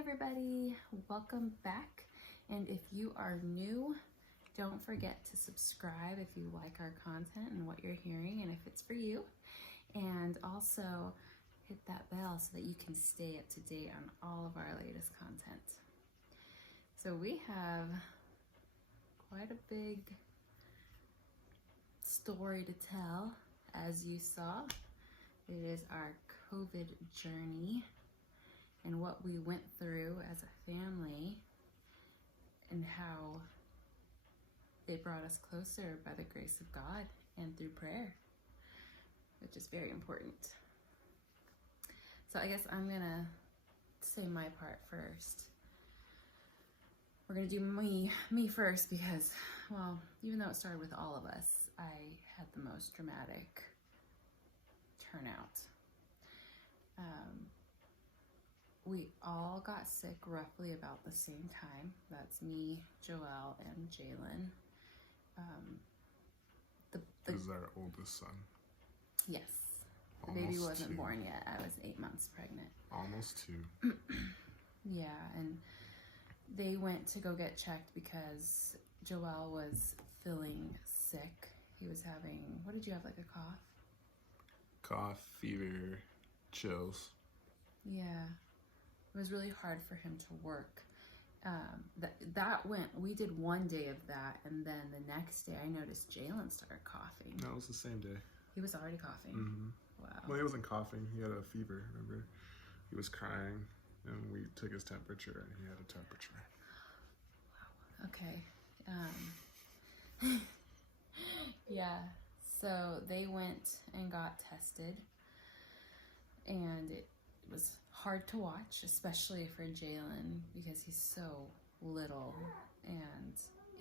everybody, welcome back. And if you are new, don't forget to subscribe if you like our content and what you're hearing and if it's for you. And also hit that bell so that you can stay up to date on all of our latest content. So we have quite a big story to tell. As you saw, it is our COVID journey and what we went through as a family and how it brought us closer by the grace of God and through prayer, which is very important. So I guess I'm gonna say my part first. We're gonna do me first because, well, even though it started with all of us, I had the most dramatic turnout. We all got sick roughly about the same time. That's me, Joelle, and Jalen. This is our oldest son. Yes. The baby wasn't born yet. I was 8 months pregnant. Almost 2. Yeah, and they went to go get checked because Joelle was feeling sick. He was having, what did you have, like a cough? Cough, fever, chills. Yeah. It was really hard for him to work. We did one day of that, and then the next day I noticed Jalen started coughing. No, it was the same day. He was already coughing? Mm-hmm. Wow. Well, he wasn't coughing. He had a fever, remember? He was crying, and we took his temperature, and he had a temperature. Wow. Okay. Yeah. So they went and got tested, and it was hard to watch, especially for Jalen because he's so little and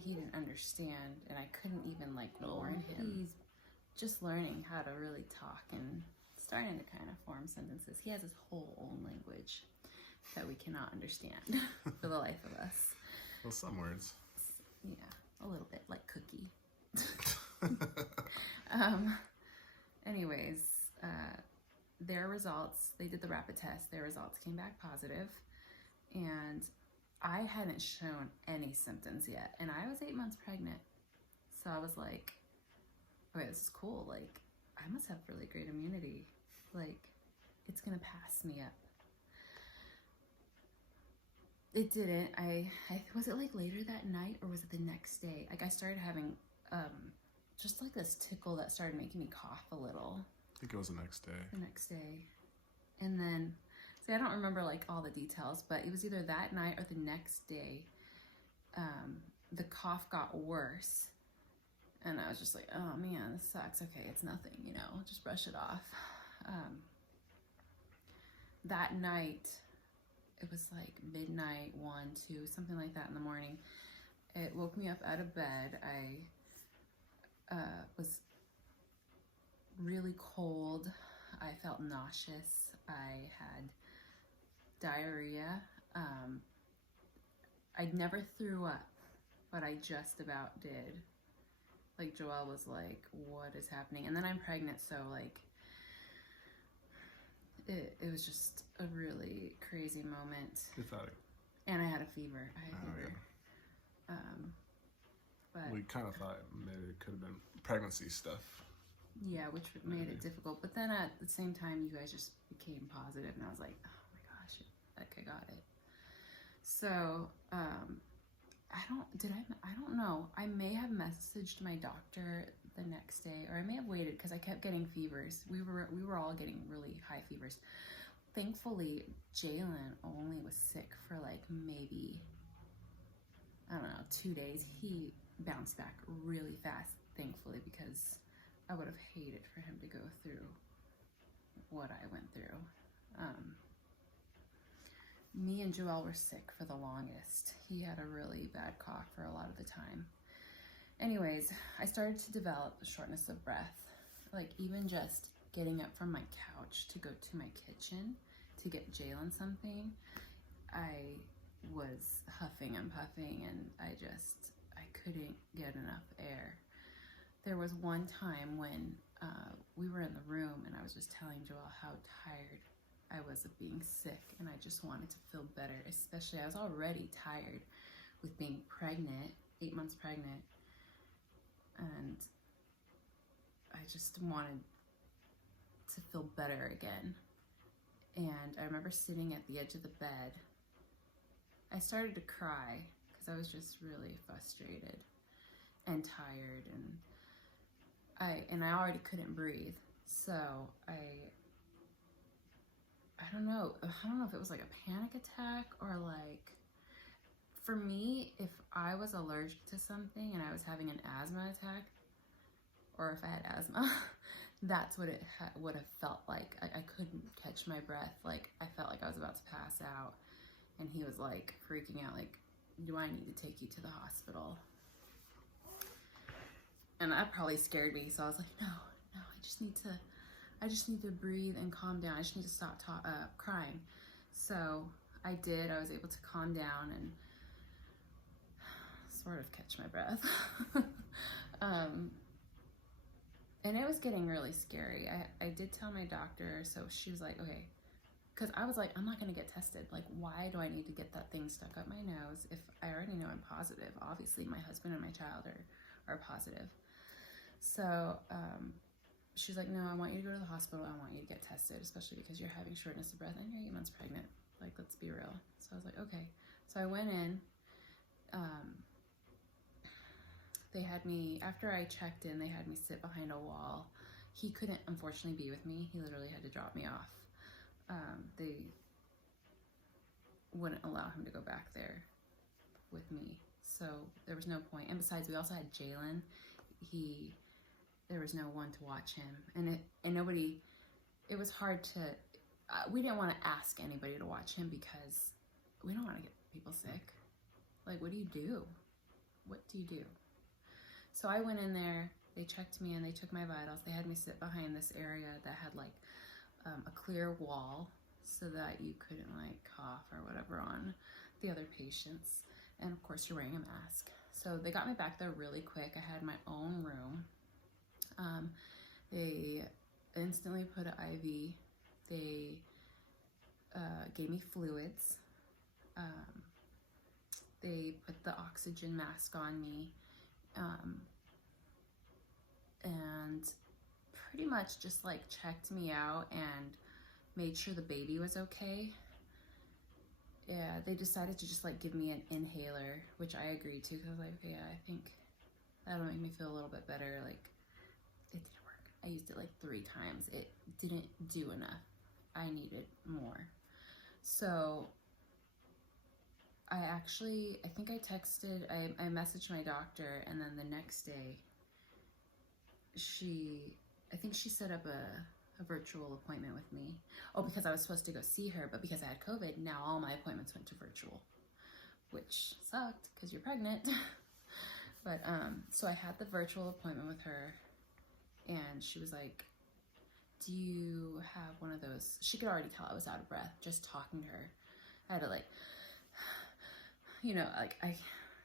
he didn't understand, and I couldn't even warn him. He's just learning how to really talk and starting to kind of form sentences. He has his whole own language that we cannot understand for the life of us. Well, some words. Yeah, a little bit, like cookie. Anyways, their results, they did the rapid test, their results came back positive, and I hadn't shown any symptoms yet, and I was 8 months pregnant. So I was like, okay, this is cool. Like, I must have really great immunity. Like, it's gonna pass me up. It didn't. Was it like later that night or was it the next day? Like, I started having just like this tickle that started making me cough a little. I think it was the next day. The next day. And then, see, I don't remember like all the details, but it was either that night or the next day. The cough got worse. And I was just like, oh man, this sucks. Okay, it's nothing, just brush it off. That night, it was like midnight, 1, 2, something like that in the morning. It woke me up out of bed. I was really cold. I felt nauseous. I had diarrhea. I never threw up, but I just about did. Like, Joelle was like, what is happening? And then I'm pregnant, so like, it was just a really crazy moment. Pathetic. And I had a fever. I had a fever. Yeah. But we kind of thought maybe it could have been pregnancy stuff. Yeah, which made it difficult. But then at the same time, you guys just became positive, and I was like, oh my gosh, I got it. So, I don't know. I may have messaged my doctor the next day, or I may have waited because I kept getting fevers. We were all getting really high fevers. Thankfully, Jalen only was sick for like maybe, I don't know, 2 days. He bounced back really fast, thankfully, because I would have hated for him to go through what I went through. Me and Joelle were sick for the longest. He had a really bad cough for a lot of the time. Anyways, I started to develop shortness of breath. Like, even just getting up from my couch to go to my kitchen to get Jalen something, I was huffing and puffing, and I couldn't get enough air. There was one time when we were in the room and I was just telling Joelle how tired I was of being sick, and I just wanted to feel better. Especially, I was already tired with being pregnant, 8 months pregnant, and I just wanted to feel better again. And I remember sitting at the edge of the bed. I started to cry because I was just really frustrated and tired, and I already couldn't breathe. So I don't know if it was like a panic attack or like, for me, if I was allergic to something and I was having an asthma attack, or if I had asthma, that's what it would have felt like. I couldn't catch my breath. Like, I felt like I was about to pass out. And he was like freaking out, like, do I need to take you to the hospital? And that probably scared me. So I was like, no, I just need to breathe and calm down. I just need to stop crying. So I did. I was able to calm down and sort of catch my breath. And it was getting really scary. I did tell my doctor, so she was like, okay, because I was like, I'm not going to get tested. Like, why do I need to get that thing stuck up my nose if I already know I'm positive? Obviously, my husband and my child are positive. So she's like, no, I want you to go to the hospital. I want you to get tested, especially because you're having shortness of breath and you're 8 months pregnant. Like, let's be real. So I was like, okay. So I went in. They had me, after I checked in, they had me sit behind a wall. He couldn't, unfortunately, be with me. He literally had to drop me off. They wouldn't allow him to go back there with me. So there was no point. And besides, we also had Jalen. There was no one to watch him. And nobody, it was hard to, we didn't want to ask anybody to watch him because we don't want to get people sick. Like, what do you do? What do you do? So I went in there, they checked me and they took my vitals. They had me sit behind this area that had like a clear wall so that you couldn't like cough or whatever on the other patients. And of course you're wearing a mask. So they got me back there really quick. I had my own room. They instantly put an IV. They gave me fluids. They put the oxygen mask on me. And pretty much just like checked me out and made sure the baby was okay. Yeah, they decided to just like give me an inhaler, which I agreed to because I was like, okay, yeah, I think that'll make me feel a little bit better. Like, it didn't work. I used it like 3 times. It didn't do enough. I needed more. So I think I messaged my doctor, and then the next day I think she set up a virtual appointment with me. Oh, because I was supposed to go see her, but because I had COVID, now all my appointments went to virtual, which sucked because you're pregnant. But so I had the virtual appointment with her, and she was like, do you have one of those? She could already tell I was out of breath just talking to her. I had to like, you know, like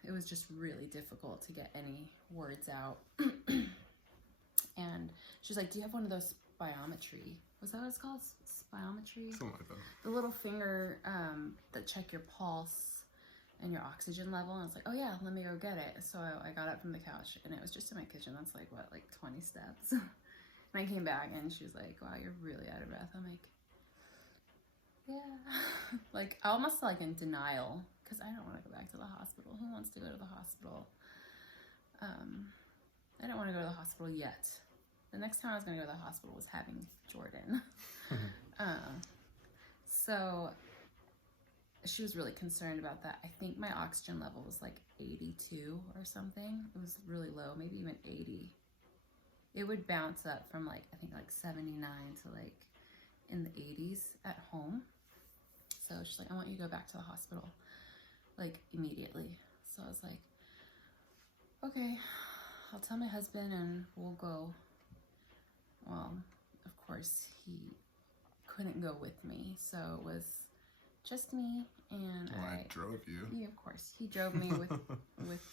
it was just really difficult to get any words out. And she's like, do you have one of those spirometry? Was that what it's called? Spirometry? Something like that. The little finger that check your pulse and your oxygen level. And I was like, oh yeah, let me go get it. So I got up from the couch, and it was just in my kitchen. That's like, what, like 20 steps? And I came back, and she was like, wow, you're really out of breath. I'm like, yeah. Like, almost like in denial, because I don't want to go back to the hospital. Who wants to go to the hospital? I don't want to go to the hospital yet. The next time I was going to go to the hospital was having Jordan. So she was really concerned about that. I think my oxygen level was like 82 or something. It was really low, maybe even 80. It would bounce up from like, I think like 79 to like in the 80s at home. So she's like, I want you to go back to the hospital, like immediately. So I was like, okay, I'll tell my husband and we'll go. Well, of course, he couldn't go with me, so it was just me, and I drove you. Yeah, of course. He drove me with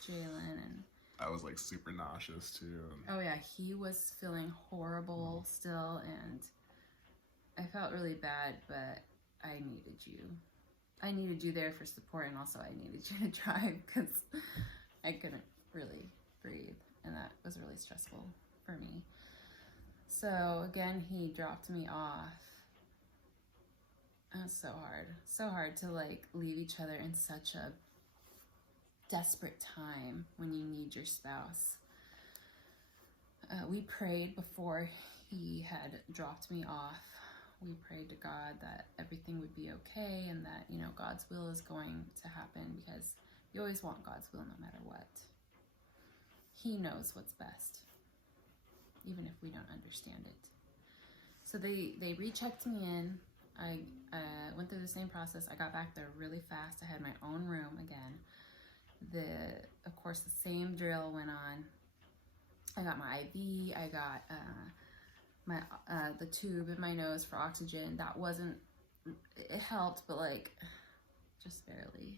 Jalen, and I was like super nauseous too. Oh yeah, he was feeling horrible still, and I felt really bad, but I needed you. I needed you there for support, and also I needed you to drive because I couldn't really breathe, and that was really stressful for me. So again, he dropped me off. It was so hard to like leave each other in such a desperate time when you need your spouse. We prayed before he had dropped me off. We prayed to God that everything would be okay and that, you know, God's will is going to happen, because you always want God's will no matter what. He knows what's best, even if we don't understand it. So they rechecked me in. I went through the same process. I got back there really fast. I had my own room again. Of course, the same drill went on. I got my IV. I got the tube in my nose for oxygen. That wasn't, it helped, but like just barely.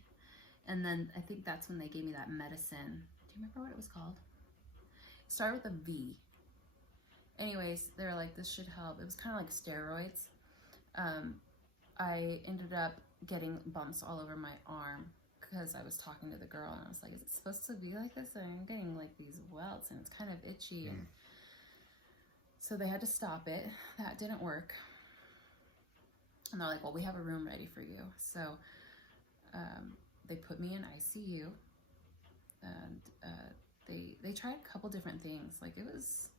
And then I think that's when they gave me that medicine. Do you remember what it was called? It started with a V. Anyways, they were like, this should help. It was kind of like steroids. I ended up getting bumps all over my arm because I was talking to the girl, and I was like, is it supposed to be like this? I'm getting like these welts and it's kind of itchy. And so they had to stop it. That didn't work. And they're like, well, we have a room ready for you. So they put me in ICU, and they tried a couple different things. Like, it was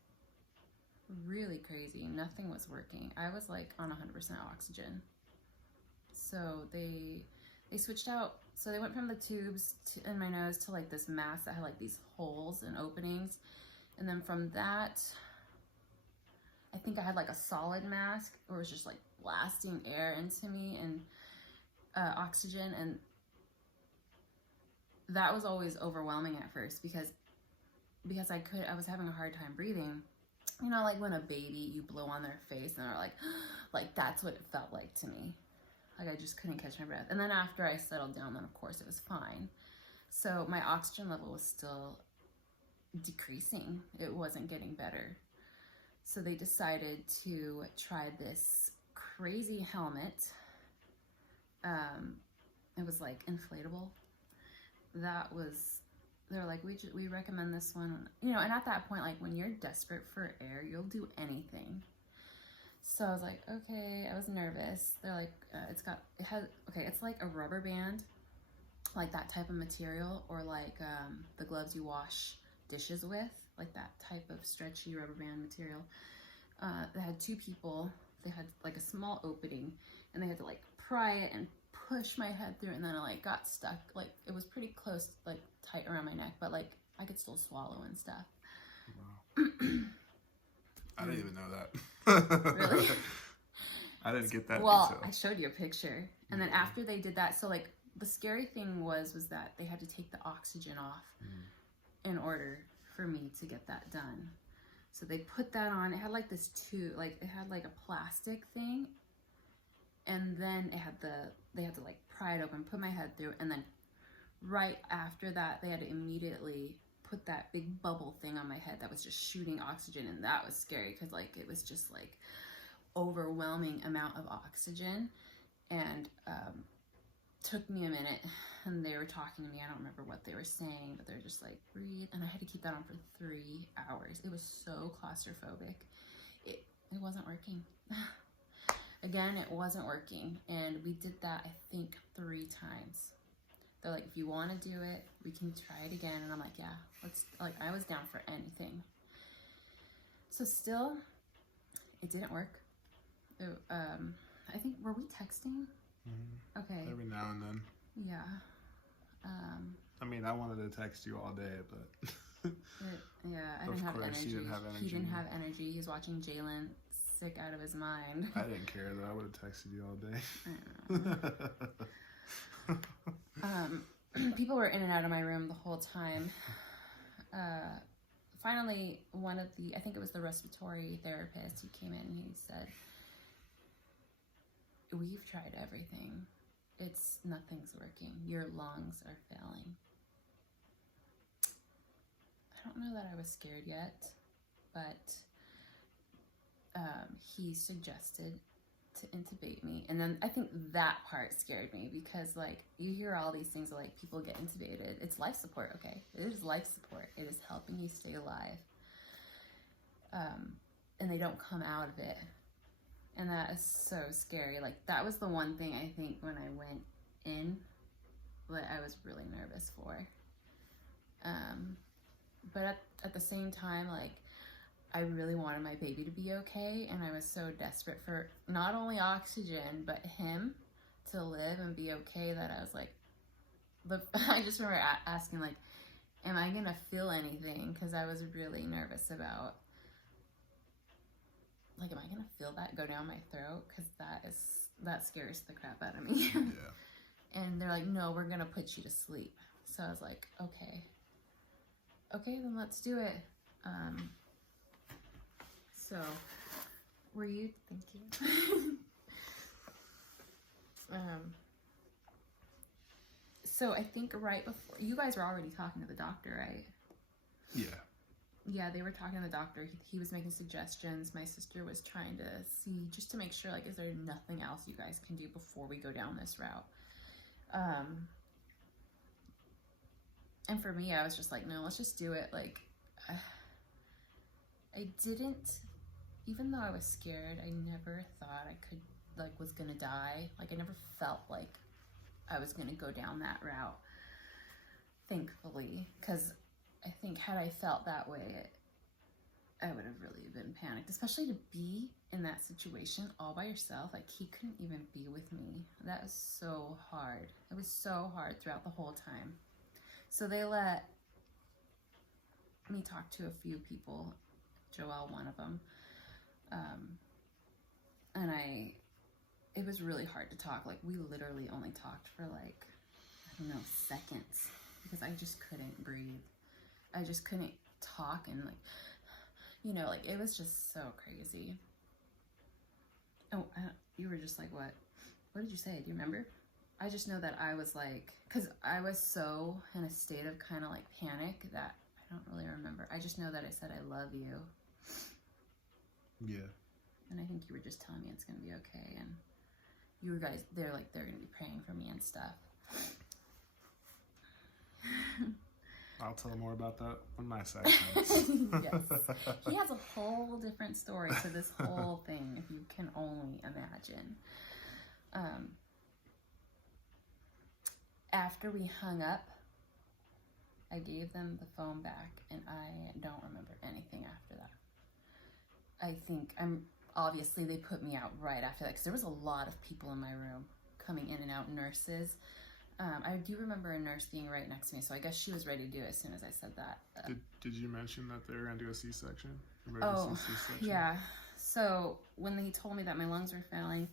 really crazy. Nothing was working. I was like on 100% oxygen. So they switched out. So they went from the tubes in my nose to like this mask that had like these holes and openings. And then from that, I think I had like a solid mask where it was just like blasting air into me and oxygen. And that was always overwhelming at first because I was having a hard time breathing. You know, like when a baby, you blow on their face and they're like that's what it felt like to me. Like I just couldn't catch my breath. And then after I settled down, then of course it was fine. So my oxygen level was still decreasing. It wasn't getting better. So they decided to try this crazy helmet. It was like inflatable. They're like, we recommend this one. You know, and at that point, like when you're desperate for air, you'll do anything. So I was like, okay, I was nervous. They're like, it's like a rubber band, like that type of material, or like the gloves you wash dishes with, like that type of stretchy rubber band material. They had two people. They had like a small opening, and they had to like pry it and push my head through, and then I like got stuck. Like it was pretty close, like tight around my neck, but like I could still swallow and stuff. Wow. I didn't even know that. Really? I didn't get that well, detail. I showed you a picture. And then after they did that, so like the scary thing was that they had to take the oxygen off in order for me to get that done. So they put that on. It had like this tube, like it had like a plastic thing. And then they had to like pry it open, put my head through, and then right after that, they had to immediately put that big bubble thing on my head that was just shooting oxygen, and that was scary because like it was just like overwhelming amount of oxygen, and took me a minute, and they were talking to me. I don't remember what they were saying, but they're just like, breathe, and I had to keep that on for 3 hours. It was so claustrophobic. It wasn't working. Again, it wasn't working, and we did that I think 3 times. They're like, if you want to do it, we can try it again. And I'm like, yeah, I was down for anything. So still, it didn't work. I think, were we texting? Mm-hmm. Okay. Every now and then. Yeah. I mean, I wanted to text you all day, but... I didn't have energy. You didn't have energy. He didn't have energy. He was watching Jalen, sick out of his mind. I didn't care, though. I would have texted you all day. People were in and out of my room the whole time. Finally, I think it was the respiratory therapist, he came in and he said, we've tried everything. Nothing's working. Your lungs are failing. I don't know that I was scared yet, but he suggested to intubate me. And then I think that part scared me because, like, you hear all these things like people get intubated. It's life support, okay? It is life support. It is helping you stay alive. And they don't come out of it. And that is so scary. Like, that was the one thing I think when I went in that I was really nervous for. But at the same time, like, I really wanted my baby to be okay, and I was so desperate for not only oxygen, but him to live and be okay that I was like, I just remember asking, like, am I gonna feel anything? Because I was really nervous about, like, am I gonna feel that go down my throat? Because that scares the crap out of me. Yeah. And they're like, no, we're gonna put you to sleep. So I was like, okay, then let's do it. So, were you, thank you. So I think right before, you guys were already talking to the doctor, right? Yeah. Yeah, they were talking to the doctor. He was making suggestions. My sister was trying to see, just to make sure, like, is there nothing else you guys can do before we go down this route? And for me, I was just like, no, let's just do it. Like, I didn't, even though I was scared, I never thought I could, like, was gonna die. Like, I never felt like I was gonna go down that route, thankfully, because I think had I felt that way, I would have really been panicked, especially to be in that situation all by yourself. Like, he couldn't even be with me. That was so hard. It was so hard throughout the whole time. So they let me talk to a few people, Joelle, one of them, and it was really hard to talk. Like, we literally only talked for, like, I don't know, seconds, because I just couldn't breathe. I just couldn't talk, and, like, you know, like, it was just so crazy. Oh, you were just like, what did you say? Do you remember? I just know that I was like, because I was so in a state of kind of like panic that I don't really remember. I just know that I said, I love you. Yeah. And I think you were just telling me it's going to be okay. And you guys, they're going to be praying for me and stuff. I'll tell more about that when my side comes. Yes. He has a whole different story to this whole thing, if you can only imagine. After we hung up, I gave them the phone back, and I don't remember anything after that. I think obviously they put me out right after that, because there was a lot of people in my room coming in and out, nurses. I do remember a nurse being right next to me, so I guess she was ready to do it as soon as I said that. Did you mention that they were going to do a C-section? C-section? Yeah. So when he told me that my lungs were failing,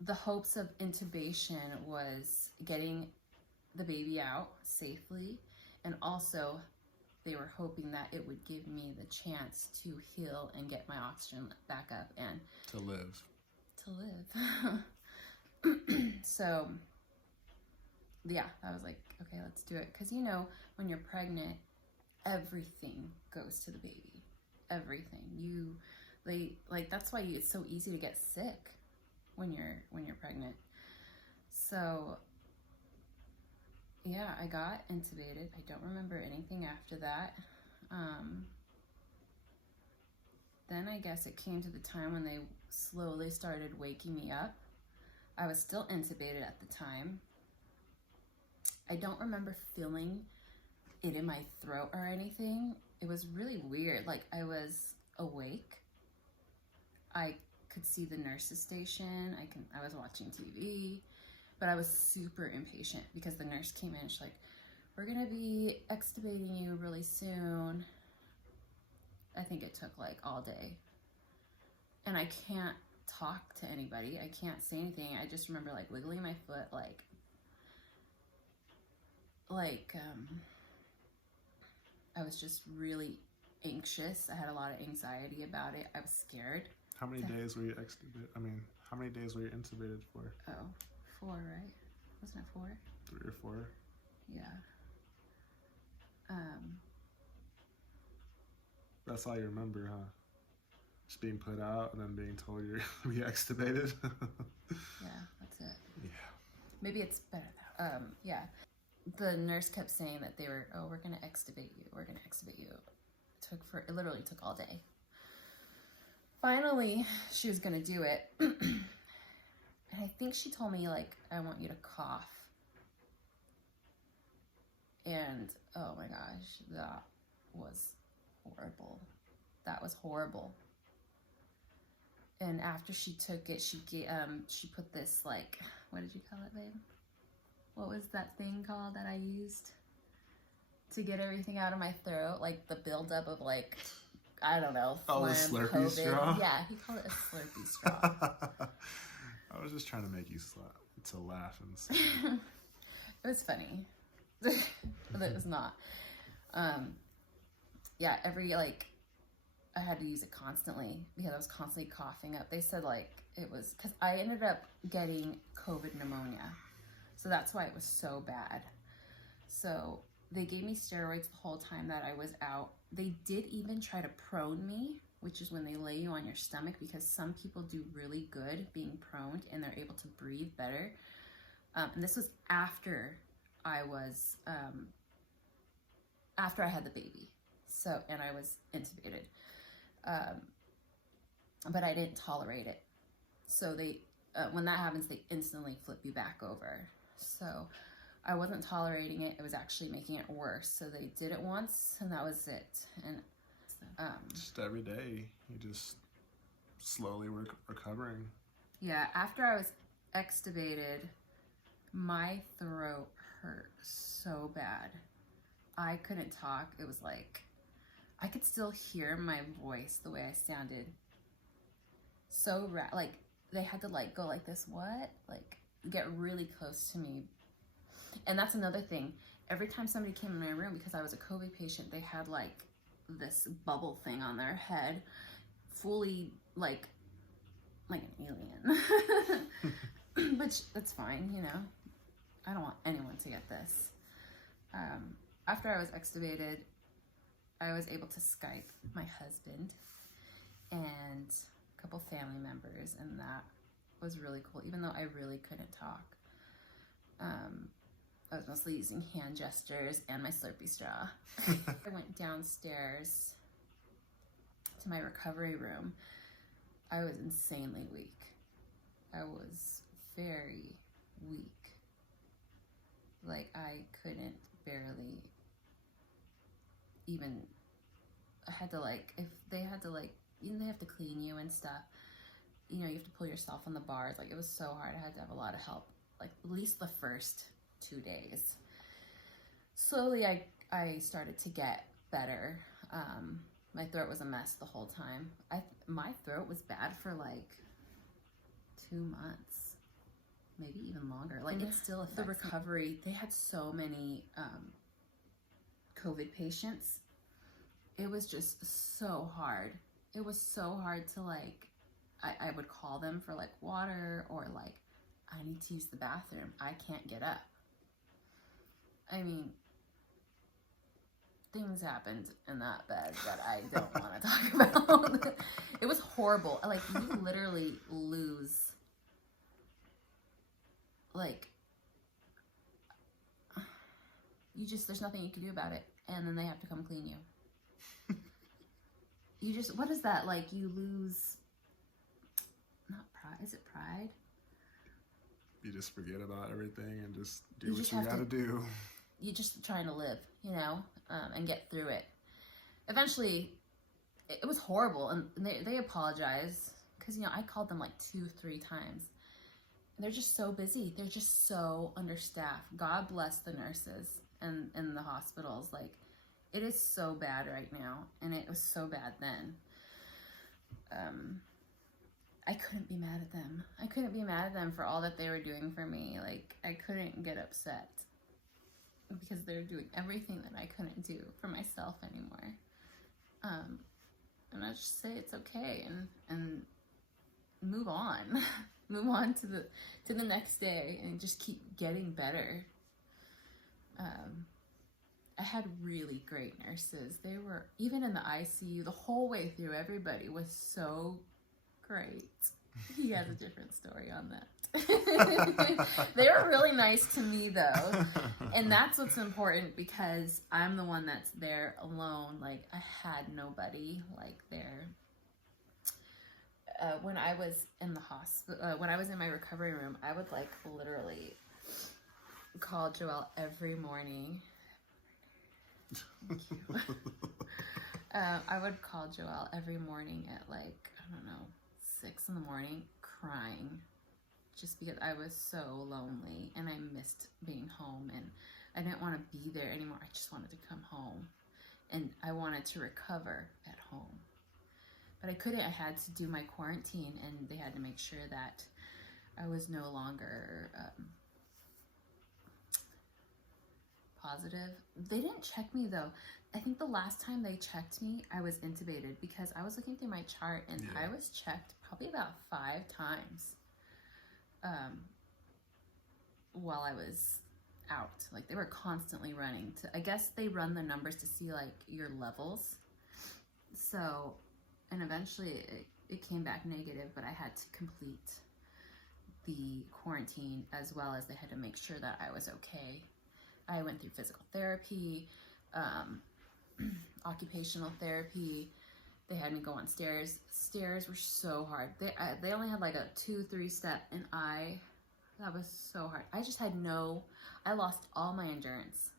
the hopes of intubation was getting the baby out safely, and also they were hoping that it would give me the chance to heal and get my oxygen back up and to live. So yeah, I was like, okay, let's do it. Because, you know, when you're pregnant, everything goes to the baby. Everything. That's why it's so easy to get sick when you're pregnant. So yeah, I got intubated. I don't remember anything after that. Then I guess it came to the time when they slowly started waking me up. I was still intubated at the time. I don't remember feeling it in my throat or anything. It was really weird. Like, I was awake. I could see the nurse's station. I was watching TV, but I was super impatient because the nurse came in. She's like, we're gonna be extubating you really soon. I think it took like all day. And I can't talk to anybody. I can't say anything. I just remember like wiggling my foot, like I was just really anxious. I had a lot of anxiety about it. I was scared. How many days were you how many days were you intubated for? 4, right? Wasn't it 4? 3 or 4? Yeah. That's all you remember, huh? Just being put out and then being told you're gonna be extubated. Yeah, that's it. Yeah. Maybe it's better now. Yeah. The nurse kept saying that they were, oh, we're gonna extubate you. We're gonna extubate you. It literally took all day. Finally, she was gonna do it. And I think she told me, like, I want you to cough. And oh my gosh, that was horrible. That was horrible. And after she took it, she put this, like, what did you call it, babe? What was that thing called that I used to get everything out of my throat? Like the buildup of, like, I don't know, Oh, the phlegm, Slurpee COVID. straw? Yeah, he called it a Slurpee straw. I was just trying to make you to laugh and say. It was funny. But it was not. Yeah, I had to use it constantly because I was constantly coughing up. They said, like, it was, because I ended up getting COVID pneumonia. So that's why it was so bad. So they gave me steroids the whole time that I was out. They did even try to prone me, which is when they lay you on your stomach, because some people do really good being proned and they're able to breathe better. And this was after I had the baby. So, and I was intubated. But I didn't tolerate it. So they, when that happens, they instantly flip you back over. So I wasn't tolerating it. It was actually making it worse. So they did it once and that was it. And, just every day, you just slowly recovering. yeah, after I was extubated, my throat hurt so bad. I couldn't talk. It was like, I could still hear my voice, the way I sounded. So, like, they had to, like, go like this, what? Like, get really close to me. And that's another thing. Every time somebody came in my room, because I was a COVID patient, they had, like, this bubble thing on their head, fully, like an alien. Which, that's fine, you know. I don't want anyone to get this. After I was extubated, I was able to Skype my husband and a couple family members, and that was really cool, even though I really couldn't talk. I was mostly using hand gestures and my Slurpee straw. I went downstairs to my recovery room. I was insanely weak. I was very weak. Like, I couldn't barely even, I had to, like, if they had to, like, you know, they have to clean you and stuff. You know, you have to pull yourself on the bars. Like, it was so hard. I had to have a lot of help, like, at least the first 2 days. Slowly, I started to get better. My throat was a mess the whole time. My throat was bad for, like, 2 months. Maybe even longer. Like, it still affects the recovery. They had so many COVID patients. It was just so hard. It was so hard to, like, I would call them for, like, water, or, like, I need to use the bathroom. I can't get up. I mean, things happened in that bed that I don't want to talk about. It was horrible. Like, you literally lose, like, there's nothing you can do about it. And then they have to come clean you. What is that? Like, you lose, not pride, is it pride? You just forget about everything and just do what you gotta do. You're just trying to live, you know, and get through it. Eventually, it was horrible, and they apologized, because, you know, I called them like 2-3 times. And they're just so busy. They're just so understaffed. God bless the nurses and the hospitals. Like, it is so bad right now, and it was so bad then. I couldn't be mad at them. I couldn't be mad at them for all that they were doing for me. Like, I couldn't get upset, because they're doing everything that I couldn't do for myself anymore. And I just say it's okay, and move on. Move on to the next day, and just keep getting better. I had really great nurses. They were, even in the ICU, the whole way through, everybody was so great. He has a different story on that. They were really nice to me, though. And that's what's important, because I'm the one that's there alone. Like, I had nobody, like, there. When I was in the hospital, when I was in my recovery room, I would, like, literally call Joelle every morning. I would call Joelle every morning at, like, I don't know, 6 in the morning, crying, just because I was so lonely and I missed being home, and I didn't want to be there anymore. I just wanted to come home, and I wanted to recover at home, but I couldn't. I had to do my quarantine, and they had to make sure that I was no longer positive. They didn't check me, though. I think the last time they checked me, I was intubated, because I was looking through my chart, and I was checked probably about 5 times while I was out. Like, they were constantly running to, I guess they run the numbers to see, like, your levels. So, and eventually it came back negative, but I had to complete the quarantine, as well as they had to make sure that I was okay. I went through physical therapy, occupational therapy. They had me go on stairs. Stairs were so hard. They only had like a 2-3 step, and that was so hard. I lost all my endurance.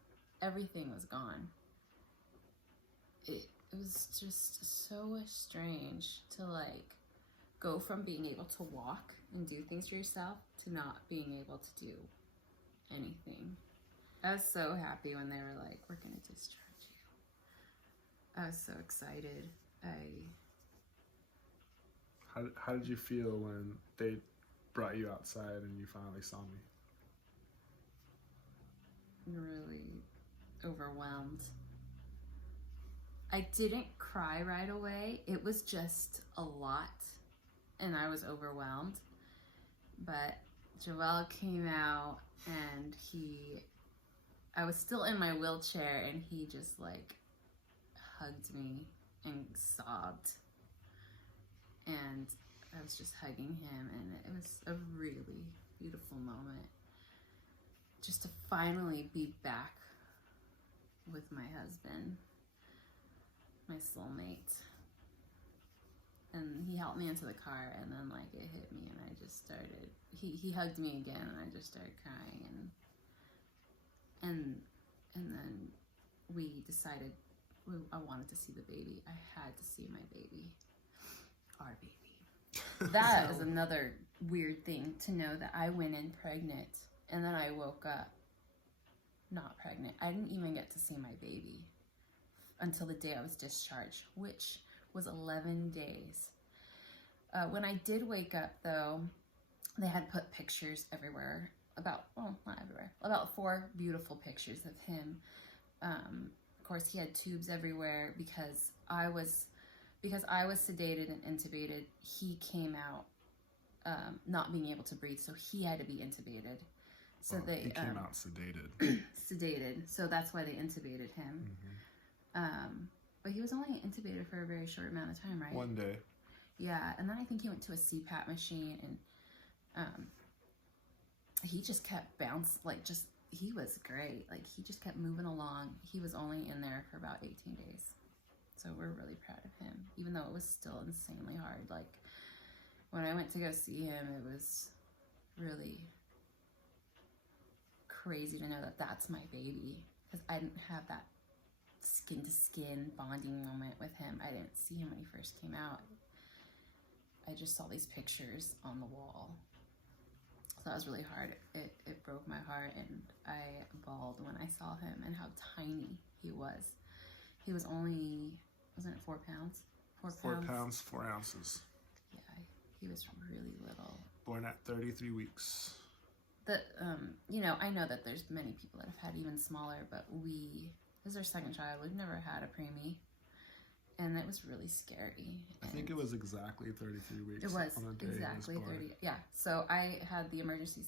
Everything was gone. It was just so strange to, like, go from being able to walk and do things for yourself to not being able to do anything. I was so happy when they were like, we're going to discharge you. I was so excited. How did you feel when they brought you outside and you finally saw me? Really overwhelmed. I didn't cry right away. It was just a lot, and I was overwhelmed. But Joelle came out, and I was still in my wheelchair, and he just, like, hugged me and sobbed. And I was just hugging him, and it was a really beautiful moment. Just to finally be back with my husband, my soulmate. And he helped me into the car, and then, like, it hit me, and I just started, he hugged me again, and I just started crying, and then we decided I wanted to see the baby. I had to see my baby, our baby. That is another weird thing, to know that I went in pregnant, and then I woke up not pregnant. I didn't even get to see my baby until the day I was discharged, which was 11 days. When I did wake up, though, they had put pictures everywhere not everywhere, about 4 beautiful pictures of him. Of course, he had tubes everywhere because I was sedated and intubated. He came out not being able to breathe, so he had to be intubated. So he came out sedated. Sedated, so that's why they intubated him. Mm-hmm. But he was only intubated for a very short amount of time, right? 1 day. Yeah, and then I think he went to a CPAP machine, and he just kept he was great. Like, he just kept moving along. He was only in there for about 18 days. So we're really proud of him, even though it was still insanely hard. Like, when I went to go see him, it was really crazy to know that that's my baby, because I didn't have that skin-to-skin bonding moment with him. I didn't see him when he first came out. I just saw these pictures on the wall. So that was really hard. It broke my heart, and I bawled when I saw him and how tiny he was. He was only, wasn't it 4 pounds? 4 pounds, 4 ounces. Yeah, he was really little. Born at 33 weeks. I know that there's many people that have had even smaller, but this is our second child. We've never had a preemie, and it was really scary. I think it was exactly 33 weeks. It was on the day exactly 30. Yeah. So I had the emergency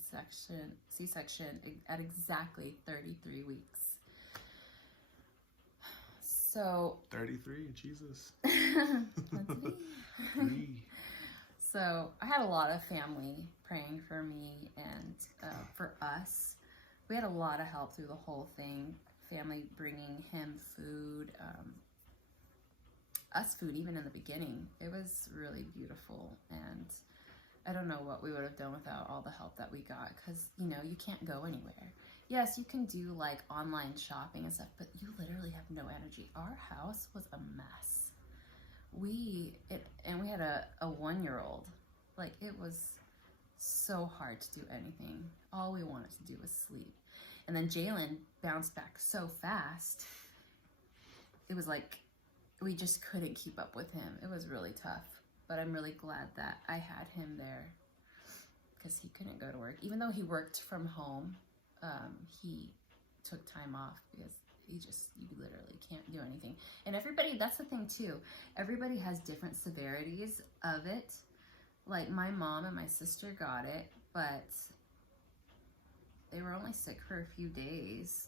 C-section at exactly 33 weeks. So 33, Jesus. Let's see. 3. So I had a lot of family praying for me and for us. We had a lot of help through the whole thing. Family bringing him food, us food even in the beginning. It was really beautiful, and I don't know what we would have done without all the help that we got, because you can't go anywhere. Yes, you can do like online shopping and stuff, but you literally have no energy. Our house was a mess. We had a 1-year-old. Like, it was so hard to do anything. All we wanted to do was sleep. And then Jalen bounced back so fast. It was like we just couldn't keep up with him. It was really tough. But I'm really glad that I had him there, because he couldn't go to work. Even though he worked from home, he took time off because you literally can't do anything. And everybody, that's the thing too, everybody has different severities of it. Like, my mom and my sister got it, but they were only sick for a few days.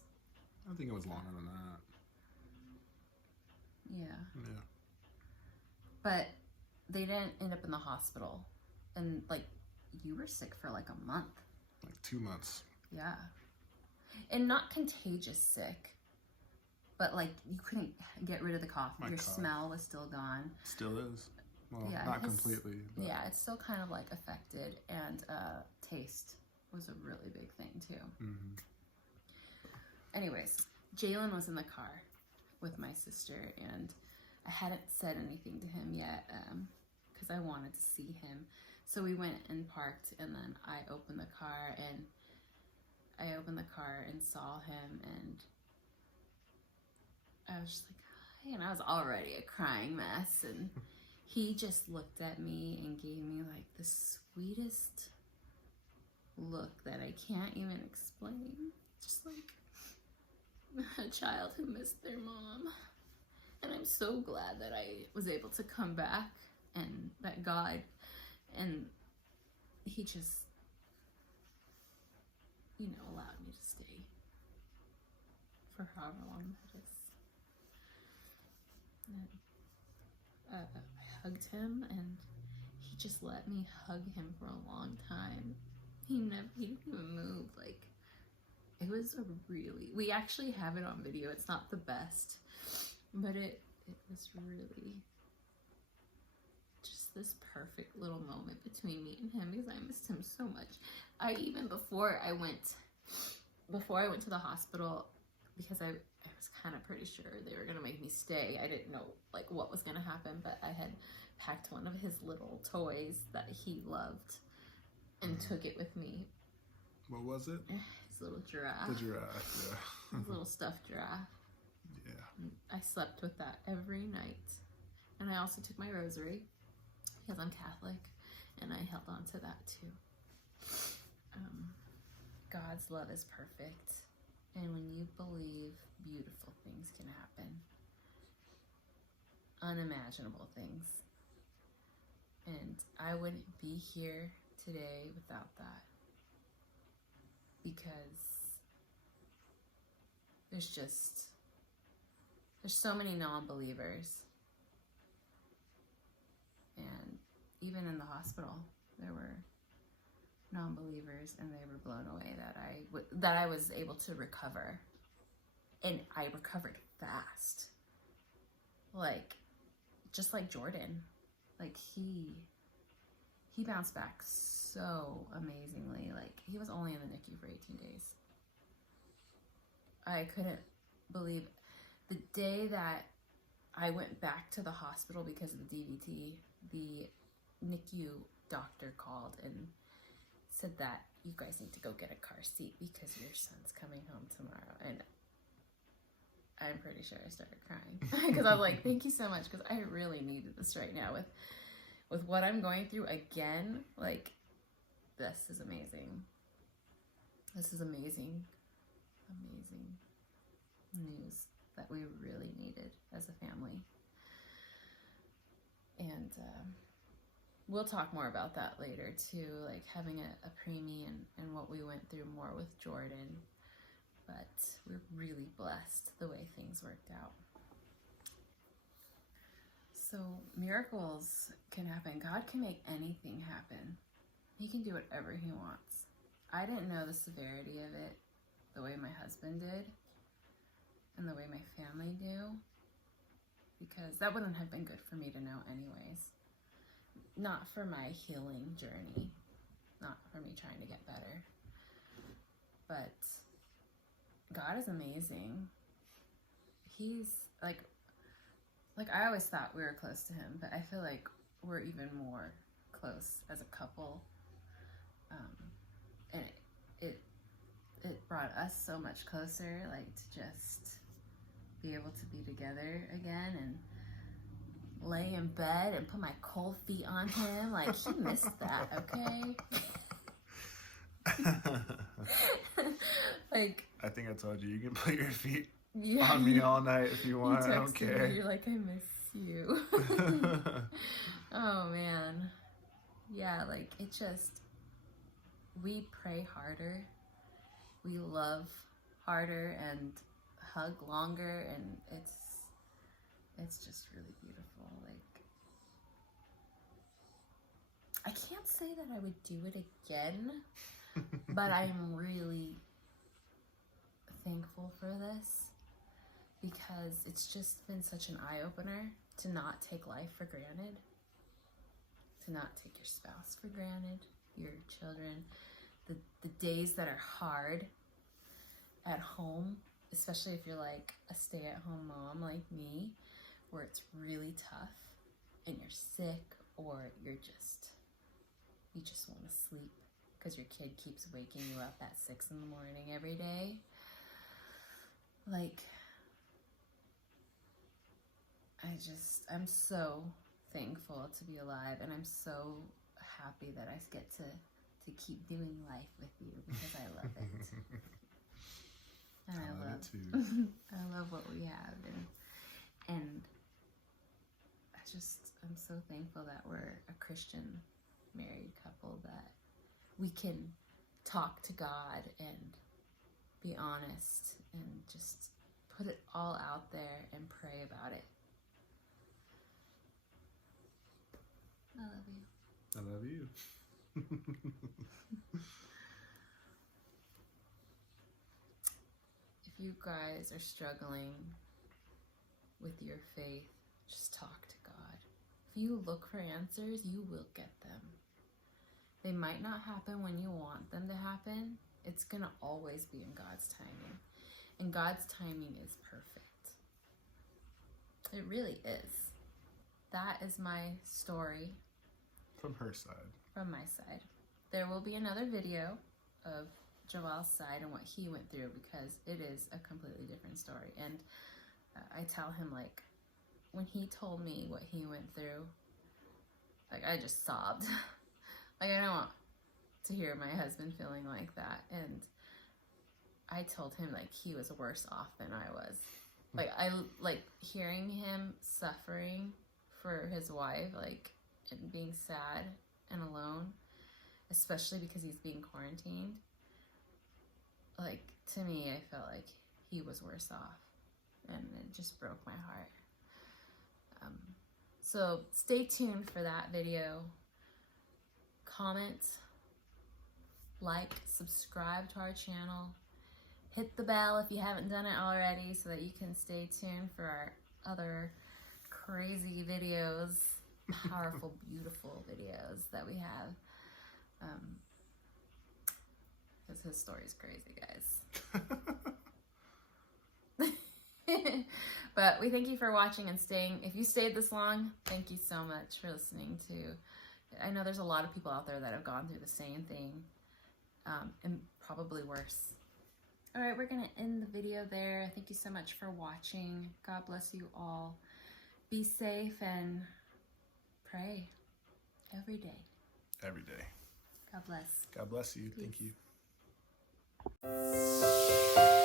I think it was longer than that. Yeah. Yeah. But they didn't end up in the hospital. And, like, you were sick for like a month. Like 2 months. Yeah. And not contagious sick, but like you couldn't get rid of the cough. Your cough. Smell was still gone. Still is. Well, Yeah, not completely. But. Yeah, it's still kind of like affected, and taste was a really big thing too. Mm-hmm. Anyways, Jalen was in the car with my sister, and I hadn't said anything to him yet because I wanted to see him. So we went and parked, and then I opened the car and saw him, and I was just like, hi, and I was already a crying mess, and he just looked at me and gave me like the sweetest look that I can't even explain. Just like a child who missed their mom. And I'm so glad that I was able to come back, and that God, and he just, allowed me to stay for however long that is. And I hugged him, and he just let me hug him for a long time. He didn't even move. Like, it was we actually have it on video. It's not the best, but it was really just this perfect little moment between me and him, because I missed him so much. Before I went to the hospital, because I was kind of pretty sure they were gonna make me stay. I didn't know like what was gonna happen, but I had packed one of his little toys that he loved and took it with me. What was it? His little giraffe. The giraffe, yeah. His little stuffed giraffe. Yeah. I slept with that every night. And I also took my rosary, because I'm Catholic, and I held on to that too. God's love is perfect. And when you believe, beautiful things can happen. Unimaginable things. And I wouldn't be here today without that. Because there's so many non-believers. And even in the hospital, there were non-believers, and they were blown away that I was able to recover. And I recovered fast. Like, just like Jordan. Like, he bounced back so amazingly. Like, he was only in the NICU for 18 days. I couldn't believe the day that I went back to the hospital because of the DVT, the NICU doctor called and said that you guys need to go get a car seat because your son's coming home tomorrow. And I'm pretty sure I started crying because I was like, thank you so much, because I really needed this right now with what I'm going through again. Like, this is amazing. This is amazing news that we really needed as a family. And we'll talk more about that later too, like having a preemie and what we went through more with Jordan. But we're really blessed the way things worked out. So miracles can happen. God can make anything happen. He can do whatever he wants. I didn't know the severity of it the way my husband did and the way my family knew, because that wouldn't have been good for me to know anyways. Not for my healing journey, not for me trying to get better. But God is amazing. He's like I always thought we were close to him, but I feel like we're even more close as a couple. And it brought us so much closer, like to just be able to be together again and lay in bed and put my cold feet on him. Like, he missed that, okay? Like, I think I told you can put your feet yeah, on me all night if you want. you I don't texted care. me, you're like, I miss you. Oh man. Yeah, like it just, we pray harder, we love harder and hug longer, and it's just really beautiful. Like, I can't say that I would do it again, but I'm really thankful for this, because it's just been such an eye-opener to not take life for granted, to not take your spouse for granted, your children, the days that are hard at home, especially if you're like a stay-at-home mom like me, where it's really tough and you're sick, or you just want to sleep because your kid keeps waking you up at 6 a.m. every day. Like, I'm so thankful to be alive, and I'm so happy that I get to keep doing life with you, because I love it. And I love it too. I love what we have, and I'm so thankful that we're a Christian married couple, that we can talk to God and be honest and just put it all out there and pray about it. I love you. I love you. If you guys are struggling with your faith, just talk to God. If you look for answers, you will get them. They might not happen when you want them to happen. It's going to always be in God's timing. And God's timing is perfect. It really is. That is my story. From her side. From my side. There will be another video of Joel's side and what he went through, because it is a completely different story. And I tell him, like, when he told me what he went through, like, I just sobbed. Like, I don't want to hear my husband feeling like that. And I told him, like, he was worse off than I was. Like, hearing him suffering for his wife, like, and being sad and alone, especially because he's being quarantined, like, to me, I felt like he was worse off, and it just broke my heart. So stay tuned for that video. Comment, like, subscribe to our channel, hit the bell if you haven't done it already, so that you can stay tuned for our other crazy videos, powerful, beautiful videos that we have. Because his story is crazy, guys. But we thank you for watching and staying. If you stayed this long, thank you so much for listening to. I know there's a lot of people out there that have gone through the same thing, and probably worse. All right, we're going to end the video there. Thank you so much for watching. God bless you all. Be safe and pray every day. Every day. God bless. God bless you. Peace. Thank you.